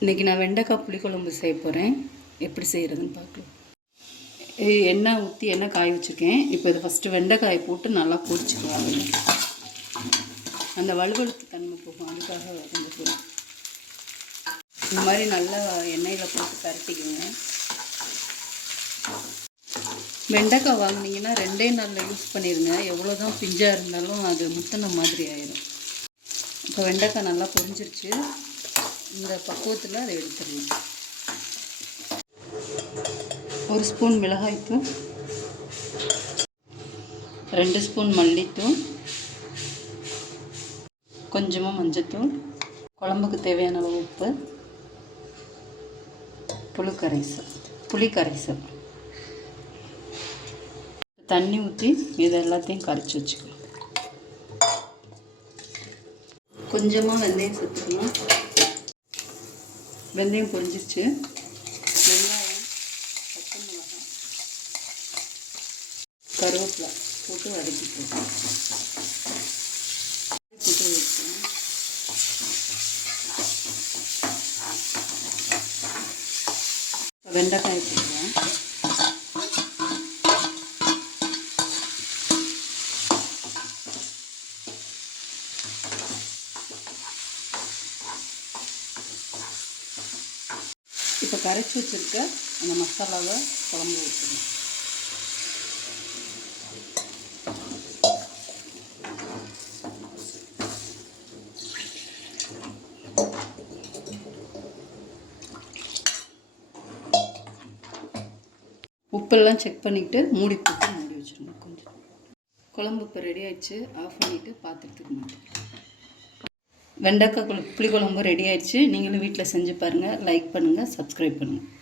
இன்றைக்கி நான் வெண்டைக்காய் புளிக்குழம்பு செய்ய போகிறேன் எப்படி செய்கிறதுன்னு பார்க்கலாம். எண்ணெய் ஊற்றி எண்ணெய் காய வச்சுருக்கேன். இப்போ இது ஃபஸ்ட்டு வெண்டைக்காயை போட்டு நல்லா பொரிச்சுக்கலாம் அந்த வலுவழுத்து தன்மை போகும். அதுக்காக கொஞ்சம் போகும் இந்த மாதிரி நல்லா எண்ணெயில் போட்டு பரட்டிக்கோங்க. வெண்டைக்காய் வாங்குனீங்கன்னா ரெண்டே நாளில் யூஸ் பண்ணிடுங்க எவ்வளோ தான் பிஞ்சாக இருந்தாலும் அது முத்தின மாதிரி ஆயிடும் இப்போ வெண்டைக்காய் நல்லா பொரிஞ்சிருச்சு. இந்த பக்குவத்தில் அதை எடுத்துடலாம் ஒரு ஸ்பூன் மிளகாய்த்தூள் ரெண்டு ஸ்பூன் மல்லித்தூள் கொஞ்சமாக மஞ்சத்தூள் குழம்புக்கு தேவையான அளவு உப்பு புளி கரைசல் புளி கரைசல் தண்ணி ஊற்றி இதை எல்லாத்தையும் கரைச்சி வச்சுக்கலாம் கொஞ்சமாக வெந்தயம் சேர்த்துக்கலாம் வெந்தயம் பொரிஞ்சிருச்சு. வெங்காயம் பச்சை மிளகாய் கருவேப்பிலை போட்டு வதக்கிக்கலாம். போட்டு வைக்கலாம் வெண்டைக்காய் போடுவேன் இப்போ கரைச்சி வச்சிருக்க அந்த மசாலாவை குழம்பு வச்சுக்கணும் உப்பெல்லாம் செக் பண்ணிவிட்டு மூடி போட்டு மூடி வச்சிடணும் கொஞ்சம். குழம்பு இப்போ ரெடி ஆகிடுச்சு ஆஃப் பண்ணிவிட்டு பாத்திரத்துக்கு மாட்டிக்கலாம் வெண்டைக்காய் குழ புளிக்குழம்பு ரெடி ஆயிடுச்சு. நீங்களும் வீட்டில் செஞ்சு பாருங்கள் லைக் பண்ணுங்கள் சப்ஸ்கிரைப் பண்ணுங்கள்